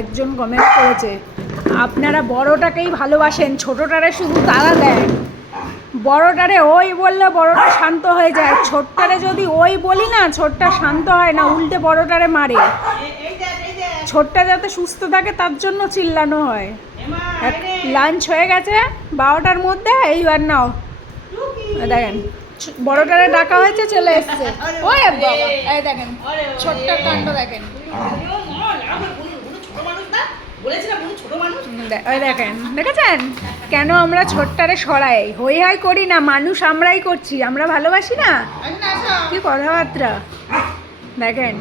একজন কমেন্ট করেছে, আপনারা বড়টাকেই ভালোবাসেন, ছোটটারে শুধু তারা দেন বড়টারে ওই বললে বড়টা শান্ত হয়ে যায়, ছোটটারে যদি ওই বলি না, ছোটটা শান্ত হয় না, উল্টে বড়টারে মারে। ছোটটা যাতে সুস্থ থাকে, তার জন্য চিল্লানো হয়। লাঞ্চ হয়ে গেছে, বারোটার মধ্যে, এইবার নাও। দেখেন বড়টারে ডাকা হয়েছে, চলে এসছে। ওই দেখেন, ছোট্ট কাণ্ড দেখেন। দেখেন, দেখেছেন? কেন আমরা ছোট্টারে সরাই? হই হাই করি না, মানুষ আমরাই করছি, আমরা ভালোবাসি না? কি কথাবার্তা? দেখেন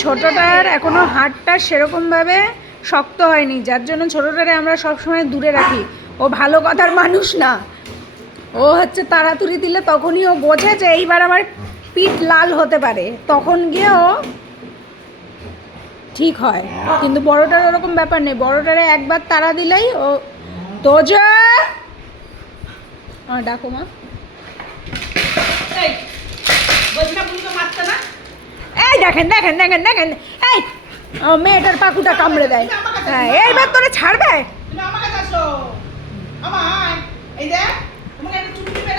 ছোটটার এখনও হাড়টা সেরকমভাবে শক্ত হয়নি, যার জন্য ছোটটারে আমরা সবসময় দূরে রাখি। ও ভালো কথার মানুষ না। ও হচ্ছে তাড়াতাড়ি দিলে তখনই ও বোঝে যে এইবার আমার পিঠ লাল হতে পারে। তখন গিয়ে ও ঠিক হয়। কিন্তু বড়টার ওরকম ব্যাপার নেই। বড়টারে একবার তাড়া দিলেই ও তোজা ডাকো মা। এই দেখেন দেখেন দেখেন দেখেন। এই মেয়েটার পাকুটা কামড়ে দেয়। হ্যাঁ এইবার তোরে ছাড়বে?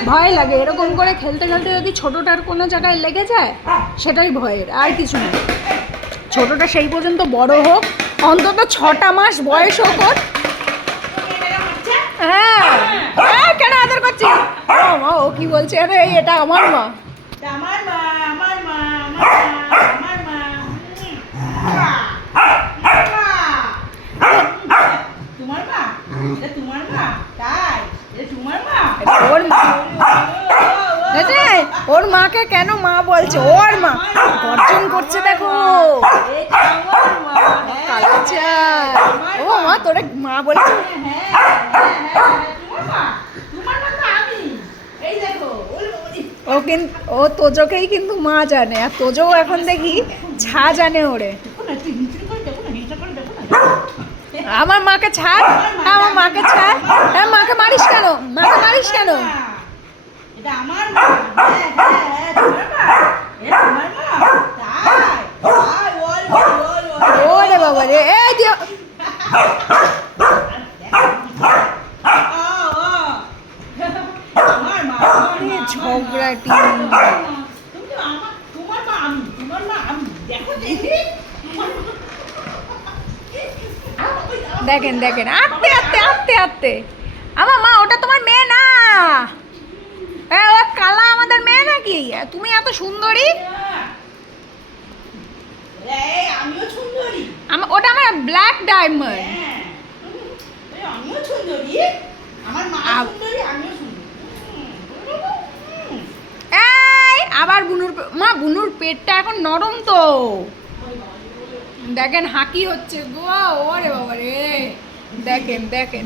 ভয় লাগে। এরকম করে খেলতে খেলতে যদি ছোটটার কোনো জায়গায় লেগে যায় সেটাই ভয়ের আর কিছু না। ছোটটা সেই পর্যন্ত বড় হোক অন্তত ছটা মাস বয়স হোক ওর। হ্যাঁ। হ্যাঁ, কেন আদর করছি মা ও কি বলছে? আরে এটা আমার মা। আমার মা আমার মা আমার মা তোমার মা? এটা তোমার মা? তাই? এটা তোমার মা? ওর মা? ওর মাকে কেন মা বলছে? ওর মা। গর্জন করছে দেখো। ও মা, তোরে মা বলছে। হ্যাঁ হ্যাঁ হ্যাঁ ও কিন্তু ও তোজোকেই কিন্তু মা জানে। আর তোজো এখন দেখি ছা জানে ওরে। আমার মাকে ছাড়। আমার মাকে ছাড়। হ্যাঁ মাকে মারিস কেন? মাকে মারিস কেন? এটা আমার মা। হ্যাঁ হ্যাঁ হ্যাঁ তোমার মা এটা তোমার মা তাই তাই ওল ওল ওল ওরে বাবা রে এই দিও। তোমার মা আমি তোমার মা আমি। দেখো দেখি। দেখেন দেখেন। আস্তে আস্তে আস্তে আস্তে। আমার মা ওটা তোমার মেয়ে না। মেয়ে তুমি এত সুন্দরী? ওটা আমার ব্ল্যাক ডায়মন্ড হ্যাঁ আবার বুনুর মা বুনুর পেটটা এখন নরম তো। দেখেন হাঁকি হচ্ছে। গো ওরে বাবা রে। দেখেন দেখেন।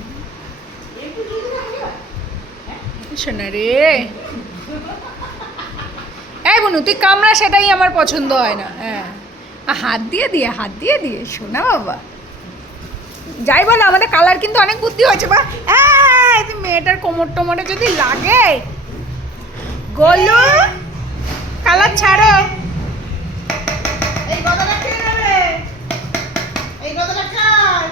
না? শোনা রে। এই বুনু, তুই কামড়া সেটাই আমার পছন্দ হয় না। হ্যাঁ। হাত দিয়ে দিয়ে, হাত দিয়ে দিয়ে শোনা বাবা। যাই বলো, আমাদের কালার কিন্তু অনেক বুদ্ধি হয়েছে বা। এই মেয়েটার কোমর টোমরে যদি লাগে। গোলু, কালার ছাড়ো। এই গদাটা কে এই গদাটা কার?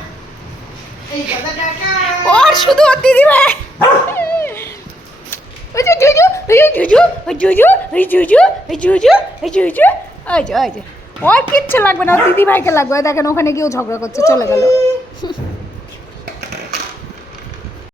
এই গদাটা কার? ওর শুধু ওর দিদি ভাই ওই যে জুজু ওই জুজু ওই জুজু ওই জুজু ওই জুজু ওই জুজু। ওই যে ওই যে। ওর কিচ্ছু লাগবে না দিদি ভাইকে লাগবে। দেখেন, ওখানে গিয়েও ঝগড়া করছে, চলে গেল।